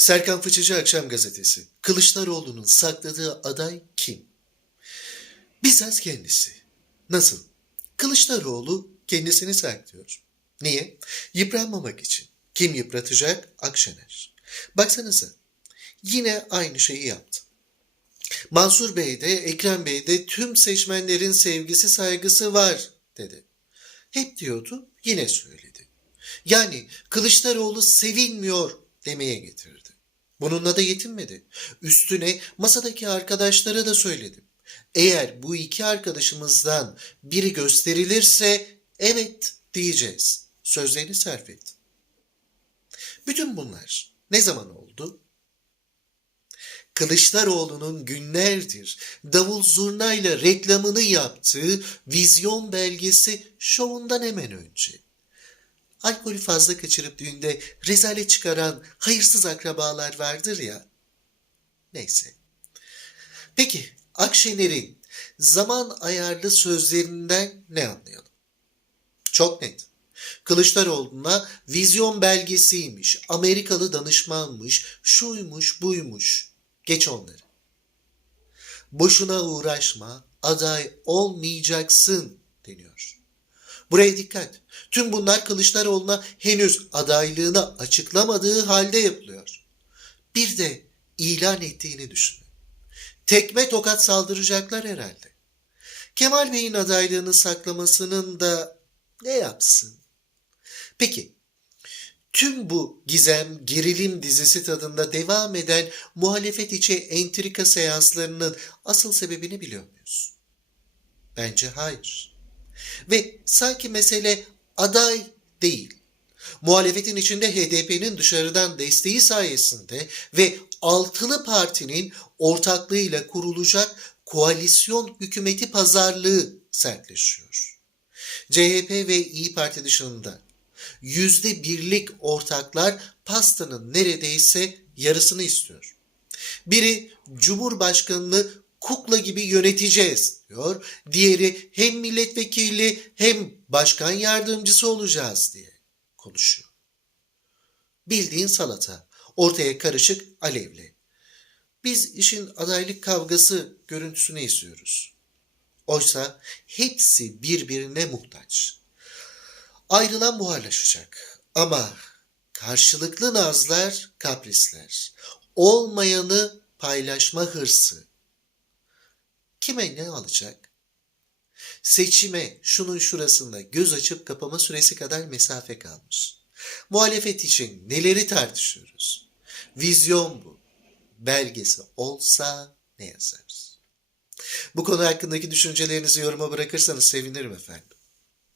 Serkan Fıçıcı Akşam Gazetesi. Kılıçdaroğlu'nun sakladığı aday kim? Bizzat kendisi. Nasıl? Kılıçdaroğlu kendisini saklıyor. Niye? Yıpranmamak için. Kim yıpratacak? Akşener. Baksanıza. Yine aynı şeyi yaptı. Mansur Bey de Ekrem Bey de tüm seçmenlerin sevgisi saygısı var dedi. Hep diyordu yine söyledi. Yani Kılıçdaroğlu sevilmiyor demeye getirdi. Bununla da yetinmedi. Üstüne masadaki arkadaşlara da söyledim. Eğer bu iki arkadaşımızdan biri gösterilirse evet diyeceğiz. Sözlerini sarf etti. Bütün bunlar ne zaman oldu? Kılıçdaroğlu'nun günlerdir davul zurnayla reklamını yaptığı vizyon belgesi şovundan hemen önce. Alkolü fazla kaçırıp düğünde rezalet çıkaran hayırsız akrabalar vardır ya. Neyse. Peki Akşener'in zaman ayarlı sözlerinden ne anlayalım? Çok net. Kılıçdaroğlu'na vizyon belgesiymiş, Amerikalı danışmanmış, şuymuş buymuş. Geç onları. Boşuna uğraşma, aday olmayacaksın deniyor. Buraya dikkat. Tüm bunlar Kılıçdaroğlu'na henüz adaylığını açıklamadığı halde yapılıyor. Bir de ilan ettiğini düşünün. Tekme tokat saldıracaklar herhalde. Kemal Bey'in adaylığını saklamasının da ne yapsın? Peki, tüm bu gizem, gerilim dizisi tadında devam eden muhalefet içi entrika seanslarının asıl sebebini biliyor muyuz? Bence hayır. Ve sanki mesele aday değil. Muhalefetin içinde HDP'nin dışarıdan desteği sayesinde ve altılı partinin ortaklığıyla kurulacak koalisyon hükümeti pazarlığı sertleşiyor. CHP ve İyi Parti dışında yüzde birlik ortaklar pastanın neredeyse yarısını istiyor. Biri Cumhurbaşkanını kukla gibi yöneteceğiz diyor. Diğeri hem milletvekili hem başkan yardımcısı olacağız diye konuşuyor. Bildiğin salata. Ortaya karışık alevli. Biz işin adaylık kavgası görüntüsünü istiyoruz. Oysa hepsi birbirine muhtaç. Ayrılan buharlaşacak ama karşılıklı nazlar, kaprisler, olmayanı paylaşma hırsı. Kime ne alacak? Seçime şunun şurasında göz açıp kapama süresi kadar mesafe kalmış. Muhalefet için neleri tartışıyoruz? Vizyon bu. Belgesi olsa ne yazarız? Bu konu hakkındaki düşüncelerinizi yoruma bırakırsanız sevinirim efendim.